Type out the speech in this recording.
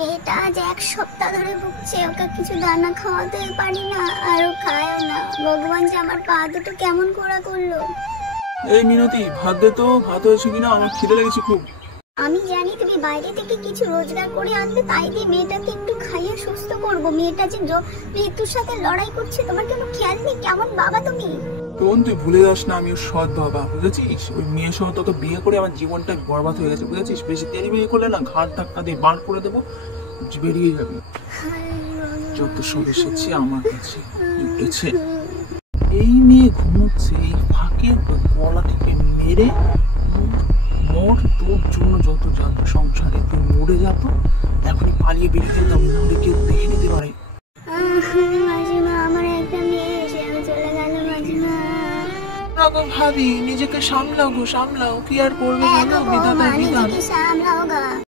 মেয়েটা আজ 1 সপ্তাহ ধরে ভুগছে, ওকে কিছু দানা খাওয়াতে পারি না, আর ও খায়ও না। ভগবান যে আমার পা দুটো কেমন করা করলো। এই মিনতি, ভাত দে তো, ভাত হয়েছে কিনা, আমার খিদে লেগেছে খুব। আমি জানি তুমি বাইরে থেকে কিছু রোজগার করে আনবে, তাই দিয়ে মেয়েটাকে একটু খাইয়ে সুস্থ করবো। মেয়েটা যে মৃত্যুর সাথে লড়াই করছে, তোমার কোনো খেয়াল নেই? কেমন বাবা তুমি? তখন তুই ভুলে যাস না আমি ওর সৎ বাবা, বুঝেছিস? ওই মেয়ে সহ তোকে বিয়ে করে আমার জীবনটা বরবাদ হয়ে গেছে, বুঝেছিস? বেশি দেরি বিয়ে করলে না ঘাট ধাক্কা দিয়ে বার করে দেবো, বেরিয়ে যাবি। যত সব এসেছে আমার কাছে উঠেছে। এই মেয়ে ঘুমোচ্ছে, এই ফাঁকে গলা থেকে মেরে মোর তোর জন্য যত যত সংসারে তুই মরে যেত, এখনই পালিয়ে বেরিয়ে যেতাম, নাহলে কেউ দেখে নিতে পারে। মাঝিমা, আমার একটা মেয়ে এসে চলে গেল মাঝিমা। ভাবি নিজেকে সামলাও গো, সামলাও, কি আর করবে বলো, বিধাতার বিধান। সামলাও গা।